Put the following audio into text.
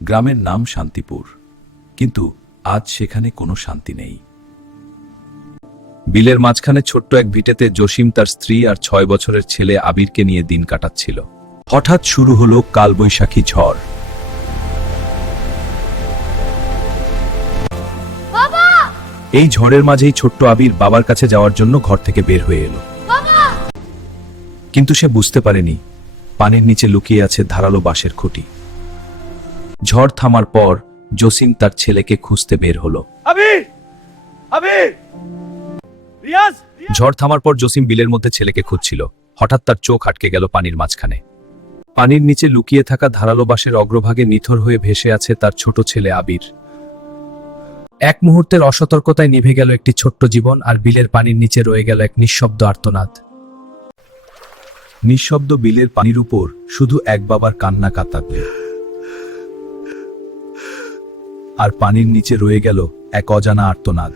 গ্রামের নাম শান্তিপুর, কিন্তু আজ সেখানে কোনো শান্তি নেই। বিলের মাঝখানে ছোট্ট এক ভিটেতে জসিম তার স্ত্রী আর 6 বছরের ছেলে আবিরকে নিয়ে দিন কাটাচ্ছিল। হঠাৎ শুরু হলো কালবৈশাখী ঝড়। এই ঝড়ের মাঝেই ছোট্ট আবির বাবার কাছে যাওয়ার জন্য ঘর থেকে বের হয়ে এলো, কিন্তু সে বুঝতে পারেনি পানির নিচে লুকিয়ে আছে ধারালো বাঁশের খুঁটি। ঝড় থামার পর জসিম তার ছেলেকে খুঁজতে বের হলো। ঝড় থামার পর জসিম বিলের মধ্যে ছেলেকে খুঁজছিল। হঠাৎ তার চোখ আটকে গেল পানির মাঝখানে। পানির নিচে লুকিয়ে থাকা ধারালো বাঁশের অগ্রভাগে নিথর হয়ে ভেসে আছে তার ছোট ছেলে আবির। এক মুহূর্তের অসতর্কতায় নিভে গেল একটি ছোট্ট জীবন, আর বিলের পানির নিচে রয়ে গেল এক নিঃশব্দ আর্তনাদ। নিঃশব্দ বিলের পানির উপর শুধু এক বাবার কান্না কাঁদতে, আর পানির নিচে রয়ে গেল এক অজানা আর্তনাদ।